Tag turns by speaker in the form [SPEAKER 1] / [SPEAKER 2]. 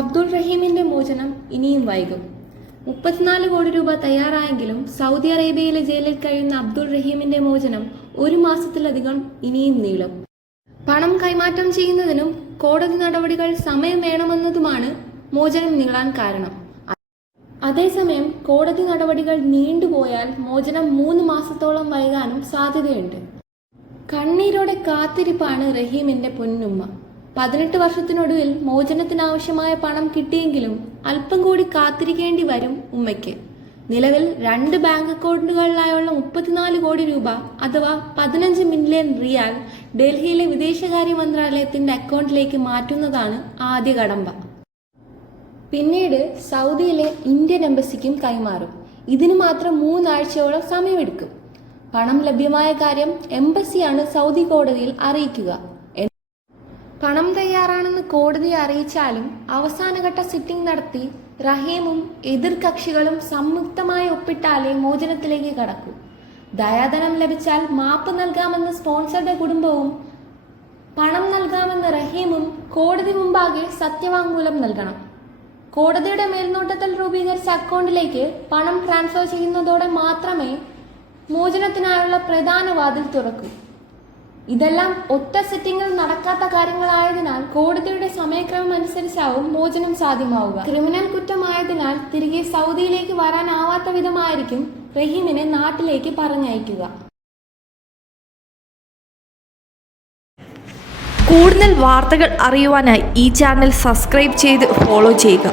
[SPEAKER 1] അബ്ദുൾ റഹീമിന്റെ മോചനം ഇനിയും വൈകും. മുപ്പത്തിനാല് കോടി രൂപ തയ്യാറായെങ്കിലും സൗദി അറേബ്യയിലെ ജയിലിൽ കഴിയുന്ന അബ്ദുൾ റഹീമിന്റെ മോചനം ഒരു മാസത്തിലധികം ഇനിയും നീളും. പണം കൈമാറ്റം ചെയ്യുന്നതിനും കോടതി നടപടികൾ സമയം വേണമെന്നതുമാണ് മോചനം നീളാൻ കാരണം. അതേസമയം കോടതി നടപടികൾ നീണ്ടുപോയാൽ മോചനം മൂന്ന് മാസത്തോളം വൈകാനും സാധ്യതയുണ്ട്. കണ്ണീരോടെ കാത്തിരിപ്പാണ് റഹീമിന്റെ പൊന്നുമ്മ. പതിനെട്ട് വർഷത്തിനൊടുവിൽ മോചനത്തിനാവശ്യമായ പണം കിട്ടിയെങ്കിലും അല്പം കൂടി കാത്തിരിക്കേണ്ടി വരും ഉമ്മയ്ക്ക്. നിലവിൽ രണ്ട് ബാങ്ക് അക്കൗണ്ടുകളിലായുള്ള മുപ്പത്തിനാല് കോടി രൂപ അഥവാ പതിനഞ്ച് മില്യൺ റിയാൽ ഡൽഹിയിലെ വിദേശകാര്യ മന്ത്രാലയത്തിന്റെ അക്കൗണ്ടിലേക്ക് മാറ്റുന്നതാണ് ആദ്യ കടമ്പ. പിന്നീട് സൗദിയിലെ ഇന്ത്യൻ എംബസിക്കും കൈമാറും. ഇതിന് മാത്രം മൂന്നാഴ്ചയോളം സമയമെടുക്കും. പണം ലഭ്യമായ കാര്യം എംബസിയാണ് സൗദി കോടതിയിൽ അറിയിക്കുക. പണം തയ്യാറാണെന്ന് കോടതിയെ അറിയിച്ചാലും അവസാനഘട്ട സിറ്റിംഗ് നടത്തി റഹീമും എതിർ കക്ഷികളും സംയുക്തമായി ഒപ്പിട്ടാലേ മോചനത്തിലേക്ക് കടക്കൂ. ദയാധനം ലഭിച്ചാൽ മാപ്പ് നൽകാമെന്ന് സ്പോൺസറുടെ കുടുംബവും പണം നൽകാമെന്ന് റഹീമും കോടതി മുമ്പാകെ സത്യവാങ്മൂലം നൽകണം. കോടതിയുടെ മേൽനോട്ടത്തിൽ രൂപീകരിച്ച അക്കൗണ്ടിലേക്ക് പണം ട്രാൻസ്ഫർ ചെയ്യുന്നതോടെ മാത്രമേ മോചനത്തിനായുള്ള പ്രധാന വാതിൽ തുറക്കൂ. ഇതെല്ലാം ഒറ്റ സെറ്റിംഗിൽ നടക്കാത്ത കാര്യങ്ങളായതിനാൽ കോടതിയുടെ സമയക്രമം അനുസരിച്ചാവും മോചനം സാധ്യമാവുക. ക്രിമിനൽ കുറ്റമായതിനാൽ തിരികെ സൗദിയിലേക്ക് വരാനാവാത്ത വിധമായിരിക്കും റഹീമിനെ നാട്ടിലേക്ക് പറഞ്ഞയക്കുക.
[SPEAKER 2] കൂടുതൽ വാർത്തകൾ അറിയുവാനായി ഈ ചാനൽ സബ്സ്ക്രൈബ് ചെയ്ത് ഫോളോ ചെയ്യുക.